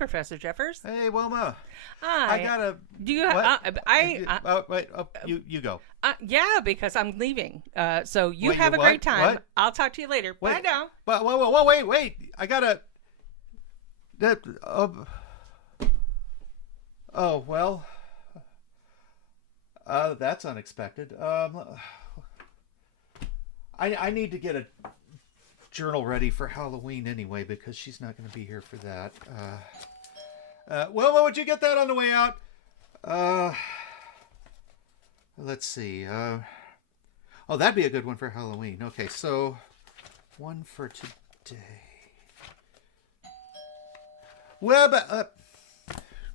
Professor Jeffers. Hey, Wilma. Hi. I gotta. Do you? Wait. You go. Yeah, because I'm leaving. So you Wait, have a what? great time. What? I'll talk to you later. Bye Wait. now. Wait. I gotta. That. Oh well. That's unexpected. I need to get a journal ready for Halloween anyway because she's not going to be here for that. Wilma, would you get that on the way out? Let's see. Oh, that'd be a good one for Halloween. Okay, so one for today.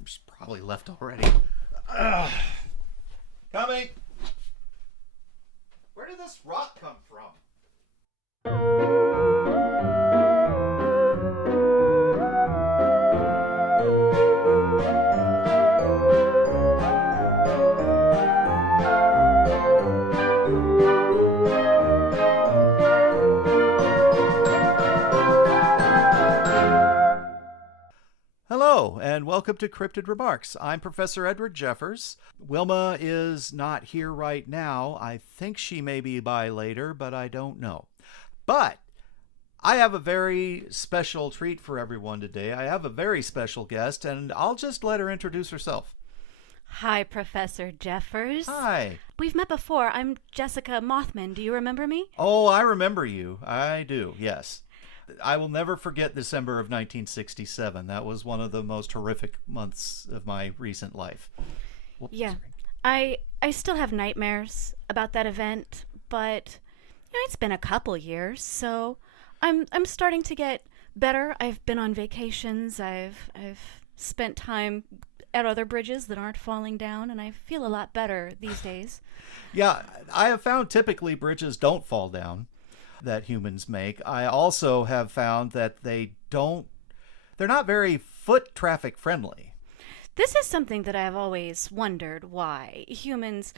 She's probably left already. Coming. Where did this rock come from? Hello, and welcome to Cryptid Remarks. I'm Professor Edward Jeffers. Wilma is not here right now. I think she may be by later, but I don't know. But I have a very special treat for everyone today. I have a very special guest, and I'll just let her introduce herself. Hi, Professor Jeffers. Hi. We've met before. I'm Jessica Mothman. Do you remember me? Oh, I remember you. I do, yes. I will never forget December of 1967. That was one of the most horrific months of my recent life. Whoops, Yeah. sorry. I still have nightmares about that event, but it's been a couple years, so I'm starting to get better. I've been on vacations. I've spent time at other bridges that aren't falling down, and I feel a lot better these days. Yeah, I have found typically bridges don't fall down that humans make. I also have found that they're not very foot traffic friendly. This is something that I've always wondered why humans,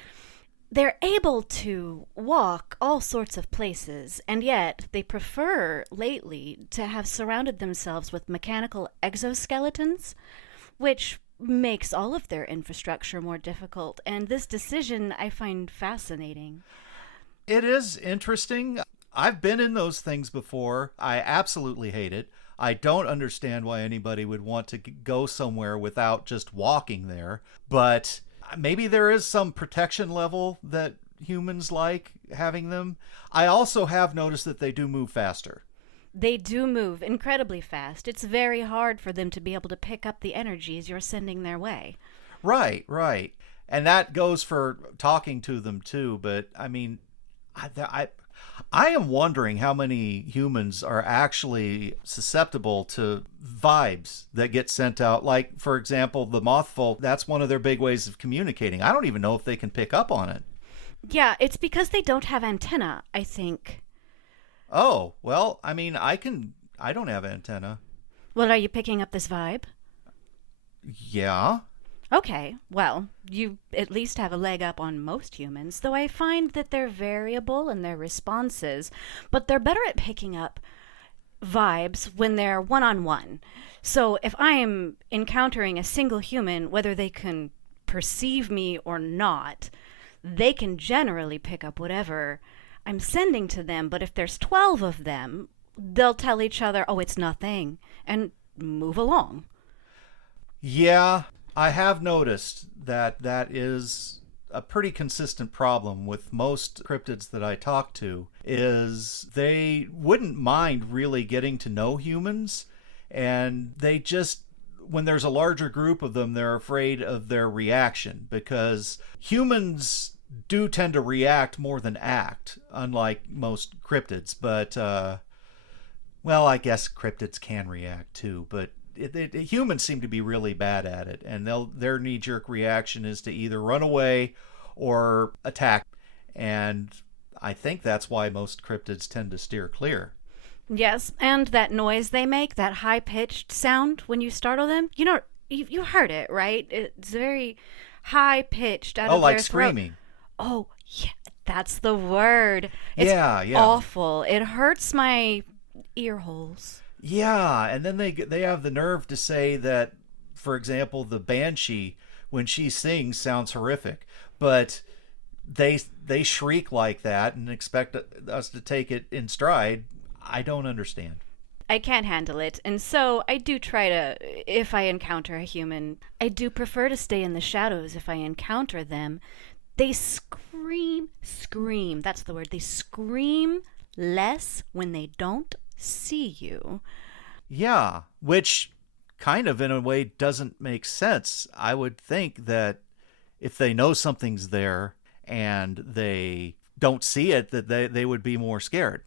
they're able to walk all sorts of places, and yet they prefer lately to have surrounded themselves with mechanical exoskeletons, which makes all of their infrastructure more difficult. And this decision I find fascinating. It is interesting. I've been in those things before. I absolutely hate it. I don't understand why anybody would want to go somewhere without just walking there. But maybe there is some protection level that humans like having them. I also have noticed that they do move faster. They do move incredibly fast. It's very hard for them to be able to pick up the energies you're sending their way. Right. And that goes for talking to them too. But I mean, I am wondering how many humans are actually susceptible to vibes that get sent out. Like, for example, the moth folk, that's one of their big ways of communicating. I don't even know if they can pick up on it. Yeah, it's because they don't have antenna, I think. Oh, well, I mean, I don't have antenna. Well, are you picking up this vibe? Yeah. Okay, well, you at least have a leg up on most humans, though I find that they're variable in their responses, but they're better at picking up vibes when they're one-on-one. So if I am encountering a single human, whether they can perceive me or not, they can generally pick up whatever I'm sending to them, but if there's 12 of them, they'll tell each other, oh, it's nothing, and move along. Yeah. I have noticed that is a pretty consistent problem with most cryptids that I talk to, is they wouldn't mind really getting to know humans, and they just, when there's a larger group of them, they're afraid of their reaction, because humans do tend to react more than act, unlike most cryptids. But, well, I guess cryptids can react too, but humans seem to be really bad at it, and their knee-jerk reaction is to either run away or attack, and I think that's why most cryptids tend to steer clear. Yes, and that noise they make, that high-pitched sound when you startle them, you heard it, right? It's very high-pitched out of like their screaming. Throat. Oh, yeah, that's the word. It's yeah. awful. It hurts my ear holes. Yeah, and then they have the nerve to say that, for example, the banshee when she sings sounds horrific, but they shriek like that and expect us to take it in stride. I don't understand. I can't handle it, and so I do try to, if I encounter a human, I do prefer to stay in the shadows if I encounter them. They scream, that's the word, they scream less when they don't see you. Yeah, which kind of in a way doesn't make sense. I would think that if they know something's there and they don't see it, that they would be more scared.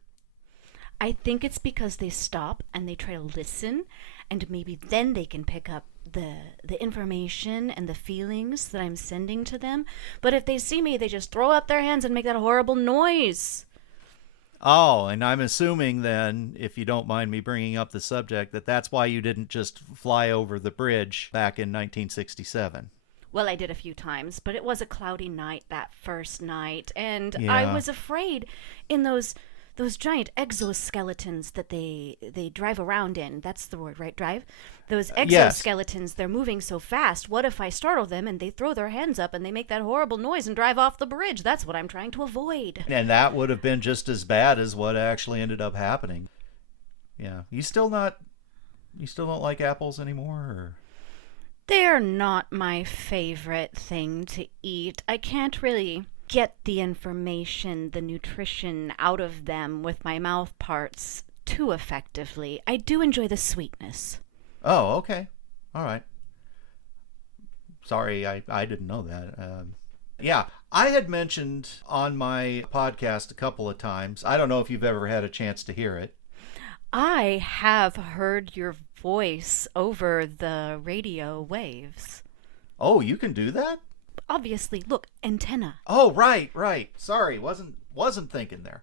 I think it's because they stop and they try to listen, and maybe then they can pick up the information and the feelings that I'm sending to them. But if they see me, they just throw up their hands and make that horrible noise. Oh, and I'm assuming then, if you don't mind me bringing up the subject, that that's why you didn't just fly over the bridge back in 1967. Well, I did a few times, but it was a cloudy night that first night, and Yeah. I was afraid in those giant exoskeletons that they drive around in. That's the word, right? Drive? Those Yes. exoskeletons, they're moving so fast. What if I startle them and they throw their hands up and they make that horrible noise and drive off the bridge? That's what I'm trying to avoid. And that would have been just as bad as what actually ended up happening. Yeah. You still don't like apples anymore? Or? They're not my favorite thing to eat. I can't really get the information, the nutrition out of them with my mouth parts too effectively. I do enjoy the sweetness. Oh, okay. All right. Sorry, I didn't know that. Yeah, I had mentioned on my podcast a couple of times. I don't know if you've ever had a chance to hear it. I have heard your voice over the radio waves. Oh, you can do that? Obviously, look, antenna. Oh, right. Sorry, wasn't thinking there.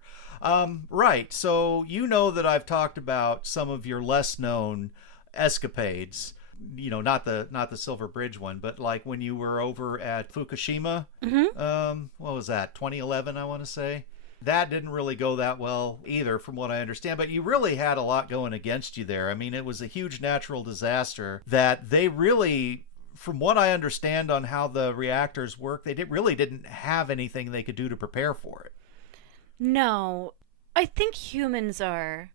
Right. So you know that I've talked about some of your less known escapades. You know, not the Silver Bridge one, but like when you were over at Fukushima. Mm-hmm. What was that? 2011, I want to say. That didn't really go that well either, from what I understand. But you really had a lot going against you there. I mean, it was a huge natural disaster that they really, from what I understand on how the reactors work, they really didn't have anything they could do to prepare for it. No, I think humans are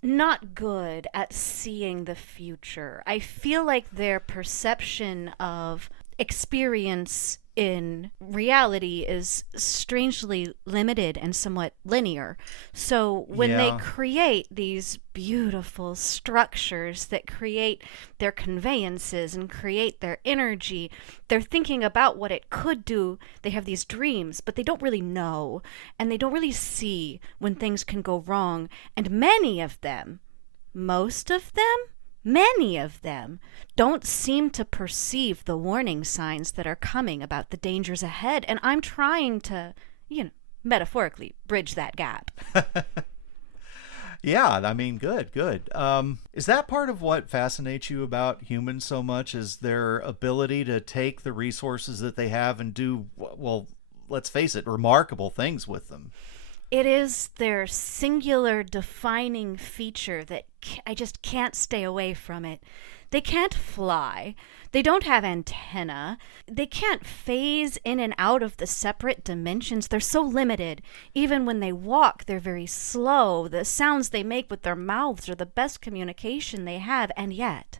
not good at seeing the future. I feel like their perception of experience in reality is strangely limited and somewhat linear. So when they Yeah. create these beautiful structures that create their conveyances and create their energy, they're thinking about what it could do. They have these dreams, but they don't really know, and they don't really see when things can go wrong. And many of them, most of them, many of them don't seem to perceive the warning signs that are coming about the dangers ahead. And I'm trying to, metaphorically bridge that gap. Yeah, I mean, good. Is that part of what fascinates you about humans so much, is their ability to take the resources that they have and do, well, let's face it, remarkable things with them? It is their singular defining feature that I just can't stay away from it. They can't fly. They don't have antenna. They can't phase in and out of the separate dimensions. They're so limited. Even when they walk, they're very slow. The sounds they make with their mouths are the best communication they have, and yet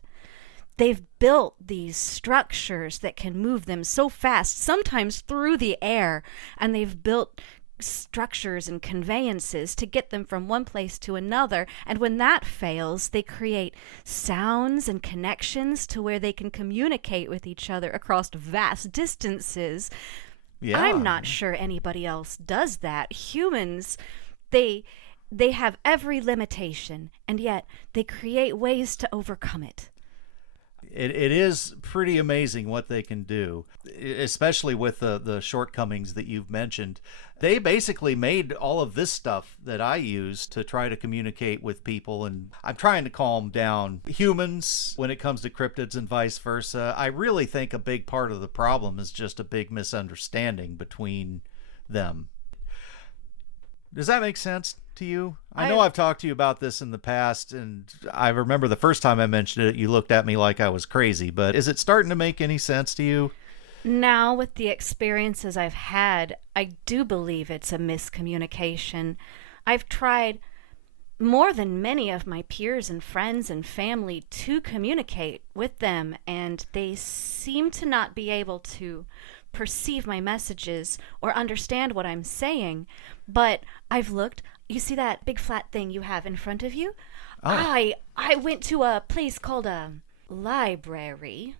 they've built these structures that can move them so fast, sometimes through the air, and they've built structures and conveyances to get them from one place to another. And when that fails, they create sounds and connections to where they can communicate with each other across vast distances. Yeah. I'm not sure anybody else does that. Humans, they have every limitation, and yet they create ways to overcome it. It is pretty amazing what they can do, especially with the shortcomings that you've mentioned. They basically made all of this stuff that I use to try to communicate with people, and I'm trying to calm down humans when it comes to cryptids and vice versa. I really think a big part of the problem is just a big misunderstanding between them. Does that make sense to you? I know I've talked to you about this in the past, and I remember the first time I mentioned it, you looked at me like I was crazy, but is it starting to make any sense to you? Now, with the experiences I've had, I do believe it's a miscommunication. I've tried more than many of my peers and friends and family to communicate with them, and they seem to not be able to perceive my messages or understand what I'm saying. But I've looked. You see that big flat thing you have in front of you? Oh. I went to a place called a library.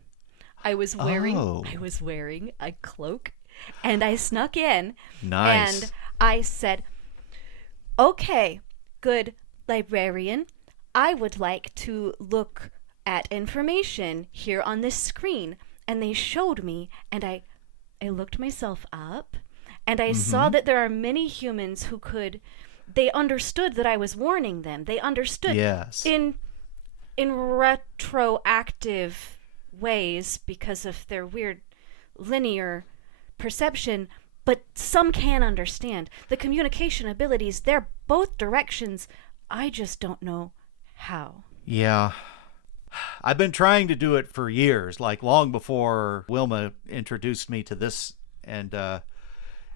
I was wearing a cloak, and I snuck in. Nice. And I said, "Okay, good librarian, I would like to look at information here on this screen." And they showed me, and I looked myself up, and I saw that there are many humans who they understood that I was warning them. They understood Yes. in retroactive ways because of their weird linear perception, but some can understand. The communication abilities, they're both directions. I just don't know how. Yeah. I've been trying to do it for years, like long before Wilma introduced me to this, and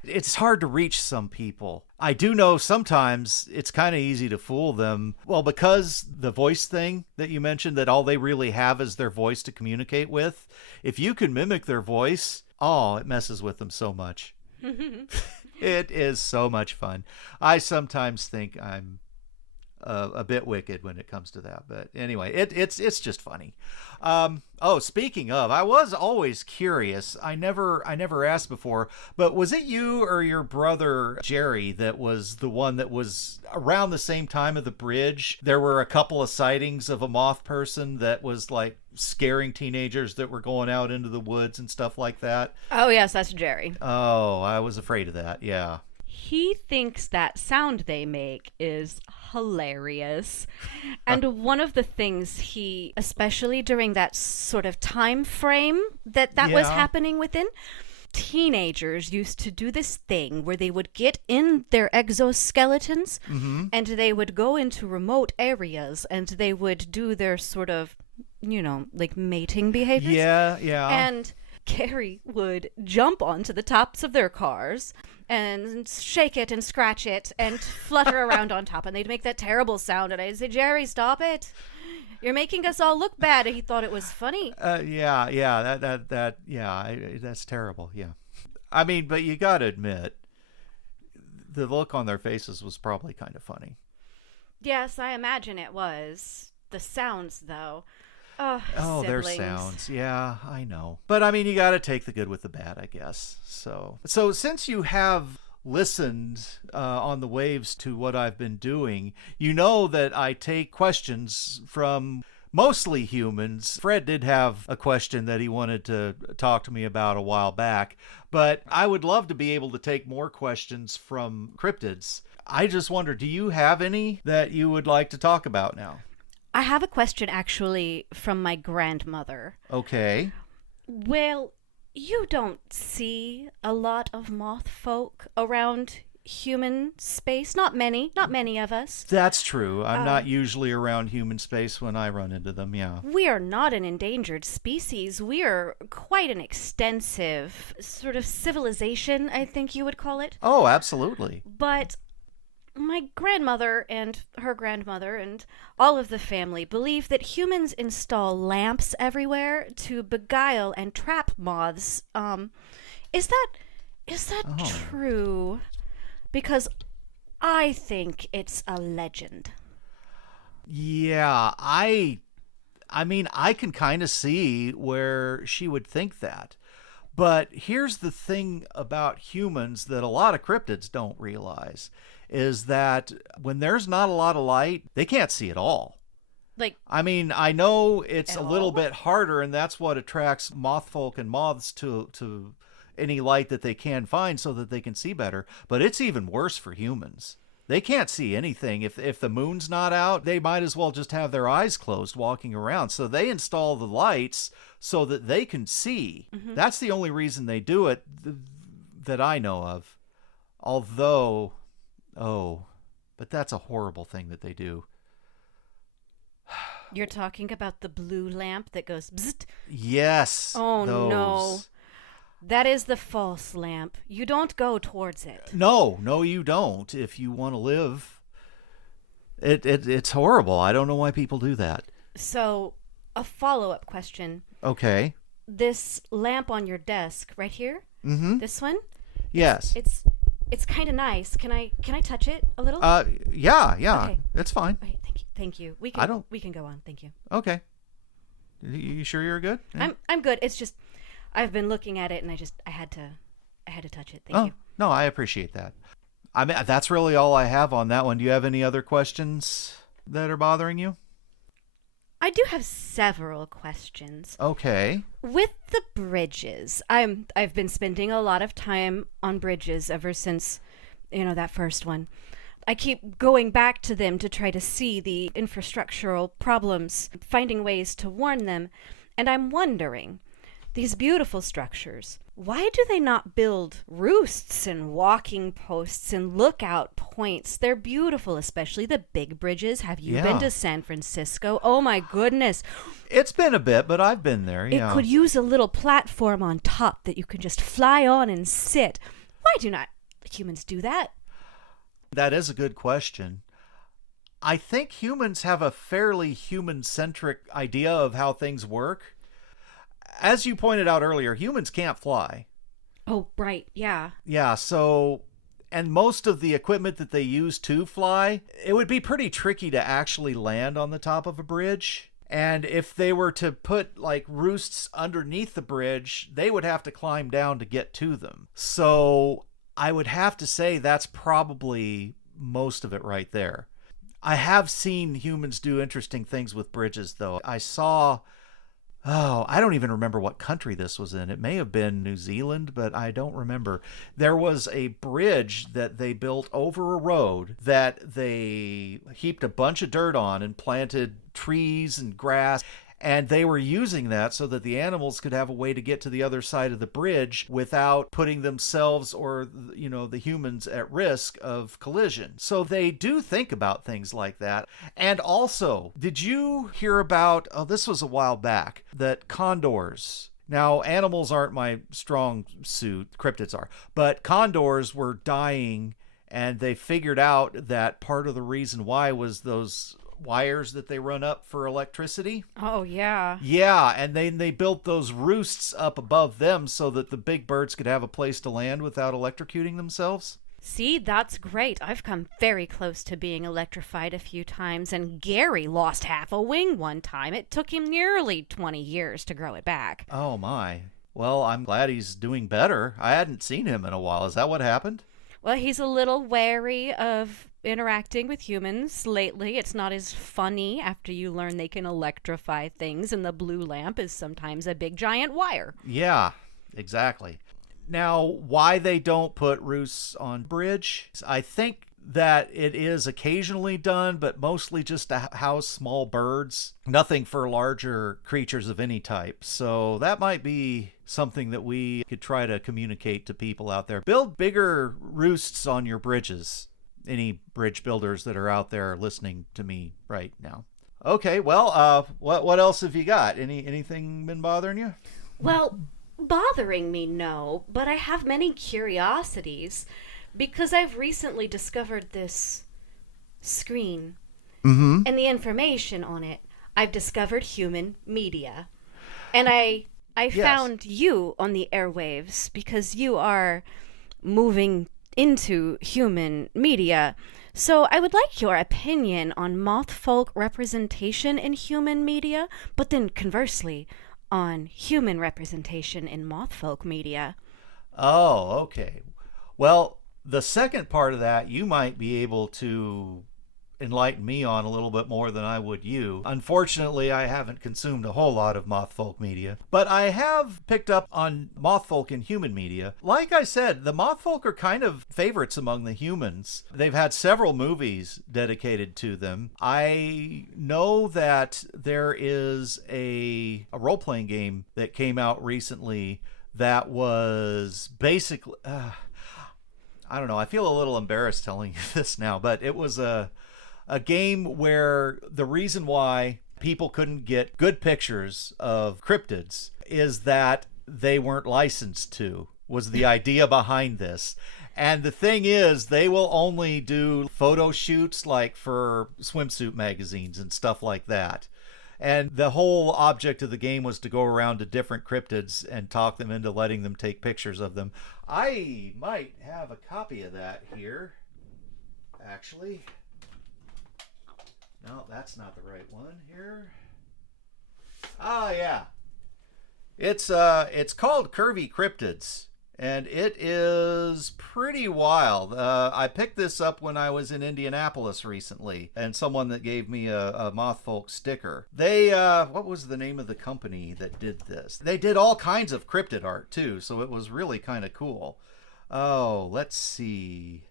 it's hard to reach some people. I do know sometimes it's kind of easy to fool them. Well, because the voice thing that you mentioned, that all they really have is their voice to communicate with, if you can mimic their voice, it messes with them so much. It is so much fun. I sometimes think I'm a bit wicked when it comes to that, but anyway, it's just funny. Speaking of, I was always curious. I never asked before, but was it you or your brother Jerry that was the one that was around the same time of the bridge? There were a couple of sightings of a moth person that was like scaring teenagers that were going out into the woods and stuff like that. Oh yes, that's Jerry. Oh, I was afraid of that. Yeah. He thinks that sound they make is hilarious. And one of the things he, especially during that sort of time frame that was happening within, teenagers used to do this thing where they would get in their exoskeletons and they would go into remote areas and they would do their sort of, like mating behaviors. Yeah. And Carrie would jump onto the tops of their cars and shake it and scratch it and flutter around on top, and they'd make that terrible sound, and I'd say, "Jerry, stop it. You're making us all look bad." And he thought it was funny. That's terrible. Yeah. I mean, but you got to admit, the look on their faces was probably kind of funny. Yes, I imagine it was. The sounds, though. Oh, their sounds. Yeah, I know. But I mean, you got to take the good with the bad, I guess. So since you have listened on the waves to what I've been doing, you know that I take questions from mostly humans. Fred did have a question that he wanted to talk to me about a while back, but I would love to be able to take more questions from cryptids. I just wonder, do you have any that you would like to talk about now? I have a question actually from my grandmother. Okay. Well, you don't see a lot of moth folk around human space. Not many of us. That's true. I'm not usually around human space when I run into them, yeah. We are not an endangered species. We are quite an extensive sort of civilization, I think you would call it. Oh, absolutely. But my grandmother and her grandmother and all of the family believe that humans install lamps everywhere to beguile and trap moths. Is that true? Because I think it's a legend. Yeah, I mean, I can kind of see where she would think that. But here's the thing about humans that a lot of cryptids don't realize is that when there's not a lot of light, they can't see at all. I mean, I know it's a little bit harder, and that's what attracts mothfolk and moths to any light that they can find so that they can see better. But it's even worse for humans. They can't see anything. If the moon's not out, they might as well just have their eyes closed walking around. So they install the lights so that they can see. Mm-hmm. That's the only reason they do it that I know of. Although, but but that's a horrible thing that they do. You're talking about the blue lamp that goes bzzzt? Yes. Oh, those. no. That is the false lamp. You don't go towards it. No, you don't. If you want to live, it's horrible. I don't know why people do that. So, a follow-up question. Okay. This lamp on your desk right here, this one, Yes. it's kind of nice. Can I touch it a little? Yeah. Okay. It's fine. Okay, thank you. We can go on. Thank you. Okay. You sure you're good? Yeah. I'm good. It's just I've been looking at it and I had to touch it. Thank you. No, I appreciate that. I mean, that's really all I have on that one. Do you have any other questions that are bothering you? I do have several questions. Okay. With the bridges, I've been spending a lot of time on bridges ever since, that first one. I keep going back to them to try to see the infrastructural problems, finding ways to warn them. And I'm wondering, these beautiful structures, why do they not build roosts and walking posts and lookout points? They're beautiful, especially the big bridges. Have you been to San Francisco? Oh my goodness. It's been a bit, but I've been there. It could use a little platform on top that you can just fly on and sit. Why do not humans do that? That is a good question. I think humans have a fairly human-centric idea of how things work. As you pointed out earlier, humans can't fly. Oh, right, yeah. Yeah, so, and most of the equipment that they use to fly, it would be pretty tricky to actually land on the top of a bridge. And if they were to put like roosts underneath the bridge, they would have to climb down to get to them. So I would have to say that's probably most of it right there. I have seen humans do interesting things with bridges, though. I saw... Oh, I don't even remember what country this was in. It may have been New Zealand, but I don't remember. There was a bridge that they built over a road that they heaped a bunch of dirt on and planted trees and grass. And they were using that so that the animals could have a way to get to the other side of the bridge without putting themselves or, the humans at risk of collision. So they do think about things like that. And also, did you hear about, this was a while back, that condors... Now, animals aren't my strong suit, cryptids are, but condors were dying, and they figured out that part of the reason why was those wires that they run up for electricity. Oh, yeah. Yeah, and they built those roosts up above them so that the big birds could have a place to land without electrocuting themselves. See, that's great. I've come very close to being electrified a few times, and Gary lost half a wing one time. It took him nearly 20 years to grow it back. Oh, my. Well, I'm glad he's doing better. I hadn't seen him in a while. Is that what happened? Well, he's a little wary of interacting with humans lately. It's not as funny after you learn they can electrify things, and the blue lamp is sometimes a big giant wire. Yeah, exactly. Now, why they don't put roosts on bridge? I think that it is occasionally done, but mostly just to house small birds. Nothing for larger creatures of any type. So that might be something that we could try to communicate to people out there. Build bigger roosts on your bridges. Any bridge builders that are out there listening to me right now. Okay, well, what else have you got? Anything been bothering you? Well, bothering me, no, but I have many curiosities because I've recently discovered this screen and the information on it. I've discovered human media, and I found you on the airwaves because you are moving into human media. So I would like your opinion on mothfolk representation in human media, but then conversely, on human representation in mothfolk media. Oh, okay. Well, the second part of that, you might be able to enlighten me on a little bit more than I would you. Unfortunately, I haven't consumed a whole lot of mothfolk media, but I have picked up on mothfolk in human media. Like I said, the mothfolk are kind of favorites among the humans. They've had several movies dedicated to them. I know that there is a role-playing game that came out recently that was basically... I don't know. I feel a little embarrassed telling you this now, but it was a game where the reason why people couldn't get good pictures of cryptids is that they weren't licensed to, was the idea behind this. And the thing is, they will only do photo shoots like for swimsuit magazines and stuff like that. And the whole object of the game was to go around to different cryptids and talk them into letting them take pictures of them. I might have a copy of that here, actually. No, that's not the right one here. Ah, yeah. It's called Curvy Cryptids, and it is pretty wild. I picked this up when I was in Indianapolis recently, and someone that gave me a Mothfolk sticker. They, what was the name of the company that did this? They did all kinds of cryptid art, too, so it was really kind of cool. Oh, let's see.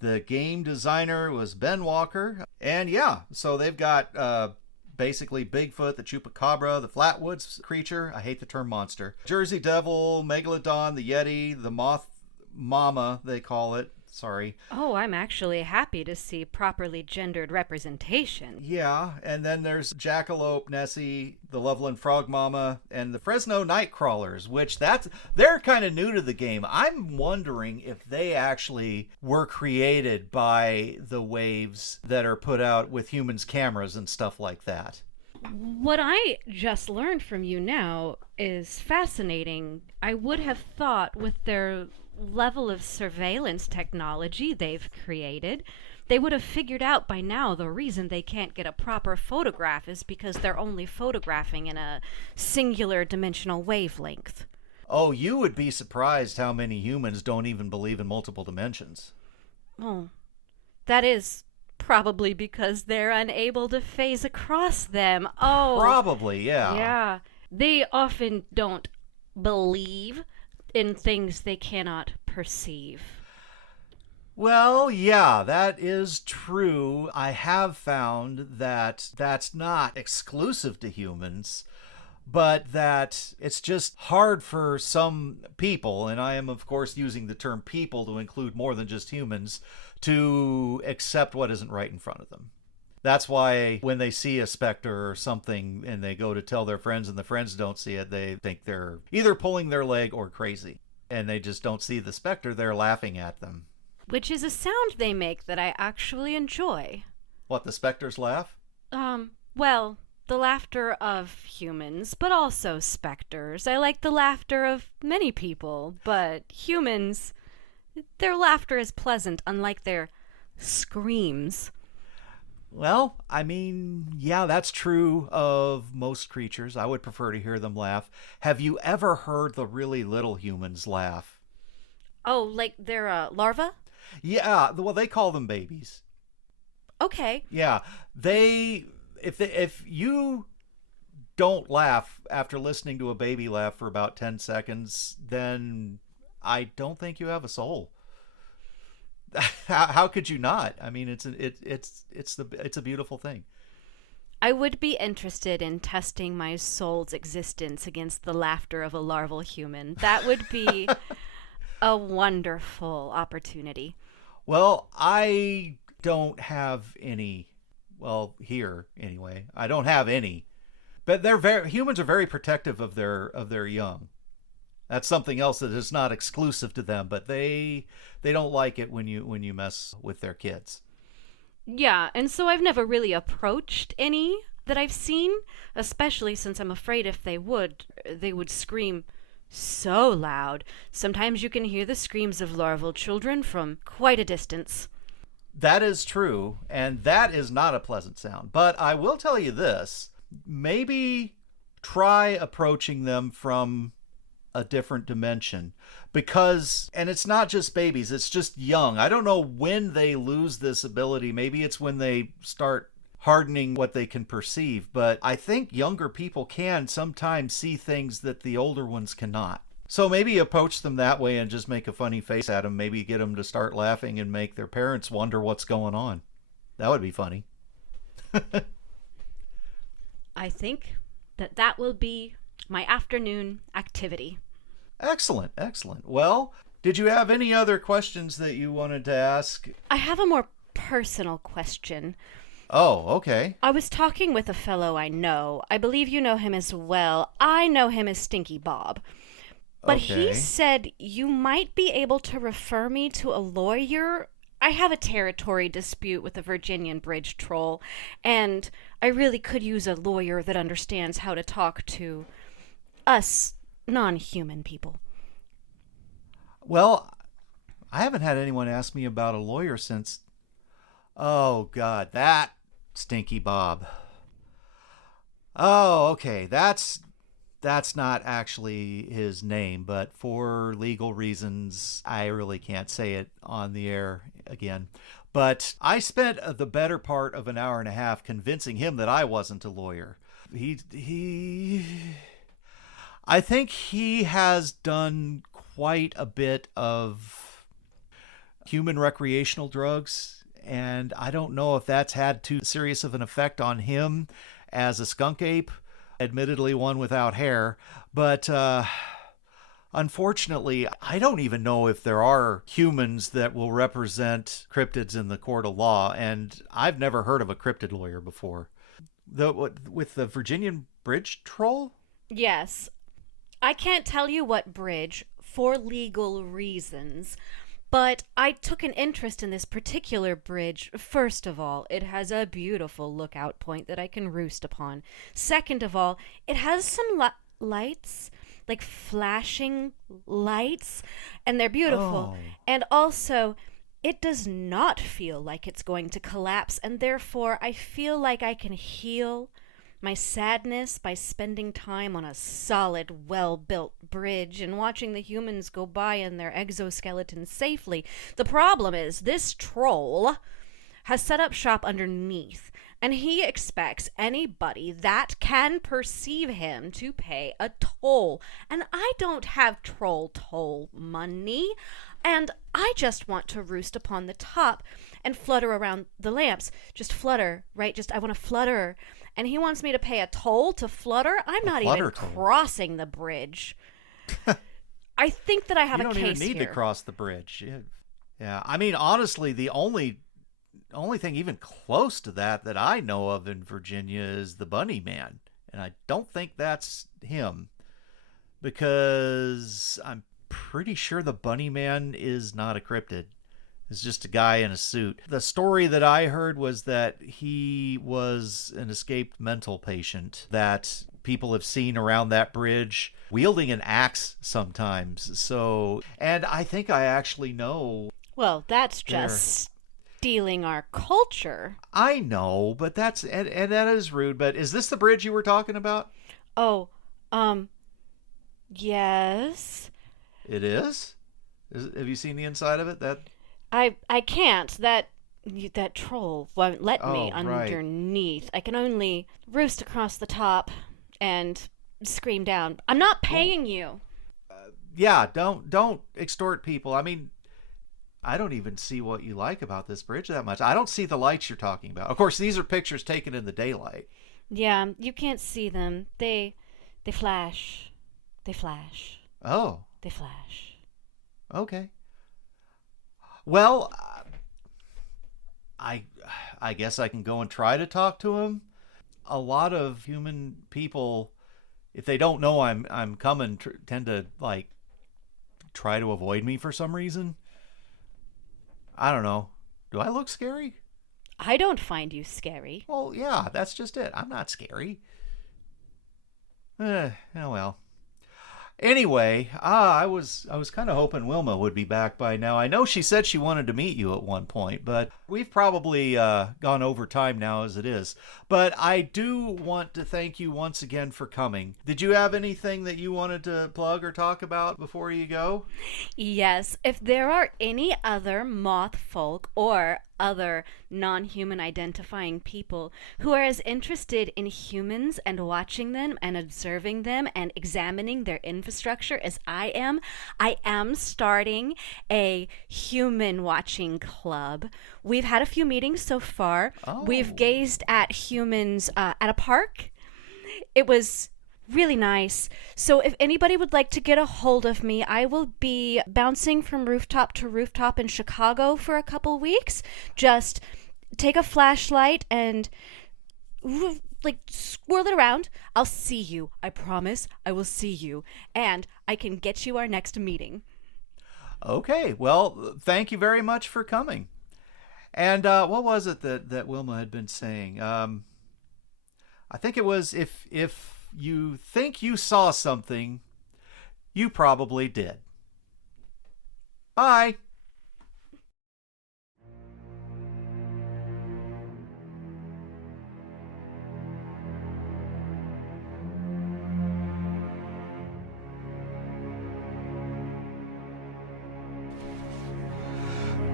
The game designer was Ben Walker, and yeah, so they've got basically Bigfoot, the Chupacabra, the Flatwoods creature, I hate the term monster, Jersey Devil, Megalodon, the Yeti, the Moth Mama, they call it. Sorry. Oh, I'm actually happy to see properly gendered representation. Yeah, and then there's Jackalope, Nessie, the Loveland Frog Mama, and the Fresno Nightcrawlers, which they're kind of new to the game. I'm wondering if they actually were created by the waves that are put out with humans' cameras and stuff like that. What I just learned from you now is fascinating. I would have thought with their level of surveillance technology they've created, they would have figured out by now the reason they can't get a proper photograph is because they're only photographing in a singular dimensional wavelength. Oh, you would be surprised how many humans don't even believe in multiple dimensions. Oh, that is probably because they're unable to phase across them. Oh, Probably, yeah. yeah. They often don't believe in things they cannot perceive. Well, yeah, that is true. I have found that that's not exclusive to humans, but that it's just hard for some people, and I am, of course, using the term people to include more than just humans, to accept what isn't right in front of them. That's why when they see a specter or something and they go to tell their friends and the friends don't see it, they think they're either pulling their leg or crazy. And they just don't see the specter, they're laughing at them. Which is a sound they make that I actually enjoy. What, the specters laugh? Well, the laughter of humans, but also specters. I like the laughter of many people, but humans, their laughter is pleasant, unlike their screams. Well, I mean, yeah, that's true of most creatures. I would prefer to hear them laugh. Have you ever heard the really little humans laugh? Oh, like they're larvae? Yeah, well, they call them babies. Okay. Yeah, if you don't laugh after listening to a baby laugh for about 10 seconds, then I don't think you have a soul. How could you not? I mean, it's a beautiful thing. I would be interested in testing my soul's existence against the laughter of a larval human. That would be a wonderful opportunity. Well, I don't have any. Well, here anyway, I don't have any. But humans are very protective of their young. That's something else that is not exclusive to them, but they don't like it when you mess with their kids. Yeah, and so I've never really approached any that I've seen, especially since I'm afraid if they would scream so loud. Sometimes you can hear the screams of larval children from quite a distance. That is true, and that is not a pleasant sound. But I will tell you this, maybe try approaching them from a different dimension, because, and it's not just babies, it's just young. I don't know when they lose this ability. Maybe it's when they start hardening what they can perceive, but I think younger people can sometimes see things that the older ones cannot. So maybe approach them that way and just make a funny face at them, maybe get them to start laughing and make their parents wonder what's going on. That would be funny. I think that will be my afternoon activity. Excellent, excellent. Well, Did you have any other questions that you wanted to ask? I have a more personal question. Oh, okay. I was talking with a fellow I know. I believe you know him as well. I know him as Stinky Bob. But he Okay. said you might be able to refer me to a lawyer. I have a territory dispute with a Virginian bridge troll, and I really could use a lawyer that understands how to talk to us non-human people. Well, I haven't had anyone ask me about a lawyer since. Oh, God, that Stinky Bob. Oh, okay. That's not actually his name, but for legal reasons, I really can't say it on the air again. But I spent the better part of an hour and a half convincing him that I wasn't a lawyer. I think he has done quite a bit of human recreational drugs, and I don't know if that's had too serious of an effect on him as a skunk ape, admittedly one without hair. But unfortunately, I don't even know if there are humans that will represent cryptids in the court of law, and I've never heard of a cryptid lawyer before. With the Virginian bridge troll? Yes. I can't tell you what bridge for legal reasons, but I took an interest in this particular bridge. First of all, it has a beautiful lookout point that I can roost upon. Second of all, it has some lights, like flashing lights, and they're beautiful. Oh. And also, it does not feel like it's going to collapse, and therefore I feel like I can heal my sadness by spending time on a solid, well-built bridge and watching the humans go by in their exoskeletons safely. The problem is this troll has set up shop underneath, and he expects anybody that can perceive him to pay a toll. And I don't have troll toll money, and I just want to roost upon the top and flutter around the lamps. Just flutter, right? I want to flutter. And he wants me to pay a toll to flutter? I'm not even crossing the bridge. I think that I have a case here. You don't even need to cross the bridge. Yeah. I mean, honestly, the only thing even close to that I know of in Virginia is the Bunny Man. And I don't think that's him, because I'm pretty sure the Bunny Man is not a cryptid. It's just a guy in a suit. The story that I heard was that he was an escaped mental patient that people have seen around that bridge wielding an axe sometimes. So, and I think I actually know. Well, that's just stealing our culture. I know, but that's, and that is rude. But is this the bridge you were talking about? Oh, yes. It is? Have you seen the inside of it? I can't. That troll won't let me right. underneath. I can only roost across the top and scream down. I'm not paying you. Yeah, don't extort people. I mean, I don't even see what you like about this bridge that much. I don't see the lights you're talking about. Of course, these are pictures taken in the daylight. Yeah, you can't see them. They flash. They flash. Oh. They flash. Okay. Well, I guess I can go and try to talk to him. A lot of human people, if they don't know I'm coming, tend to like try to avoid me for some reason. I don't know. Do I look scary? I don't find you scary. Well, yeah, that's just it. I'm not scary. Oh well. Anyway, I was kind of hoping Wilma would be back by now. I know she said she wanted to meet you at one point, but we've probably gone over time now as it is. But I do want to thank you once again for coming. Did you have anything that you wanted to plug or talk about before you go? Yes, if there are any other moth folk or other non-human identifying people who are as interested in humans and watching them and observing them and examining their infrastructure as I am starting a human watching club. We've had a few meetings so far. Oh. We've gazed at humans at a park. It was really nice. So if anybody would like to get a hold of me, I will be bouncing from rooftop to rooftop in Chicago for a couple weeks. Just take a flashlight and swirl it around. I'll see you. I promise I will see you. And I can get you our next meeting. Okay, well, thank you very much for coming. And what was it that Wilma had been saying? I think it was if you think you saw something, you probably did. Bye.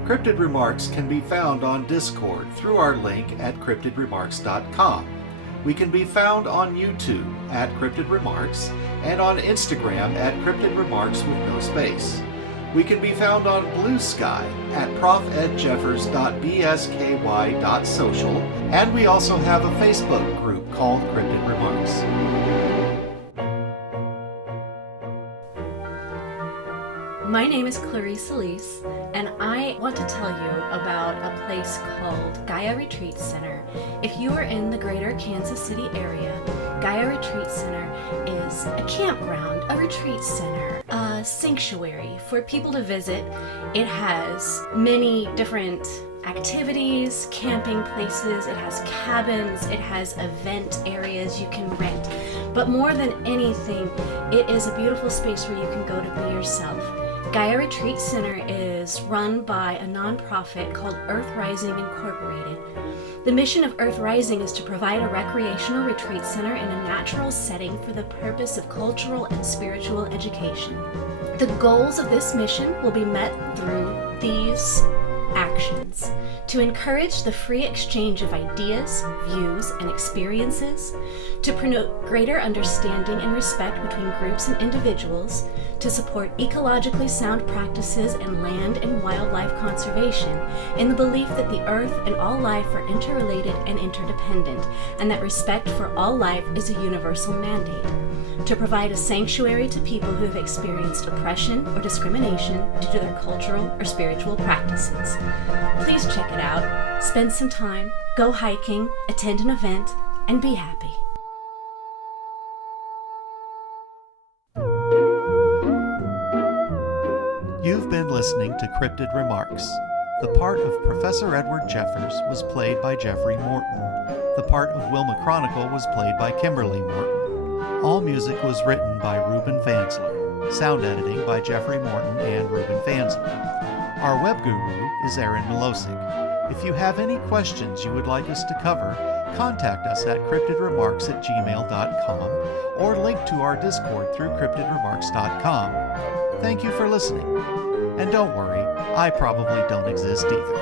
Cryptid Remarks can be found on Discord through our link at cryptidremarks.com. We can be found on YouTube at Cryptid Remarks and on Instagram at Cryptid Remarks with no space. We can be found on Blue Sky at profedjeffers.bsky.social, and we also have a Facebook group called Cryptid Remarks. My name is Clarice Elise, and I want to tell you about a place called Gaia Retreat Center. If you are in the greater Kansas City area, Gaia Retreat Center is a campground, a retreat center, a sanctuary for people to visit. It has many different activities, camping places, it has cabins, it has event areas you can rent. But more than anything, it is a beautiful space where you can go to be yourself. Gaia Retreat Center is run by a nonprofit called Earth Rising Incorporated. The mission of Earth Rising is to provide a recreational retreat center in a natural setting for the purpose of cultural and spiritual education. The goals of this mission will be met through these actions: to encourage the free exchange of ideas, views, and experiences, to promote greater understanding and respect between groups and individuals, to support ecologically sound practices in land and wildlife conservation, in the belief that the earth and all life are interrelated and interdependent, and that respect for all life is a universal mandate, to provide a sanctuary to people who have experienced oppression or discrimination due to their cultural or spiritual practices. Please check it out, spend some time, go hiking, attend an event, and be happy. You've been listening to Cryptid Remarks. The part of Professor Edward Jeffers was played by Jeffrey Morton. The part of Wilma Chronicle was played by Kimberly Morton. All music was written by Ruben Fansler. Sound editing by Jeffrey Morton and Ruben Fansler. Our web guru is Aaron Milosic. If you have any questions you would like us to cover, contact us at cryptidremarks@gmail.com or link to our Discord through cryptidremarks.com. Thank you for listening. And don't worry, I probably don't exist either.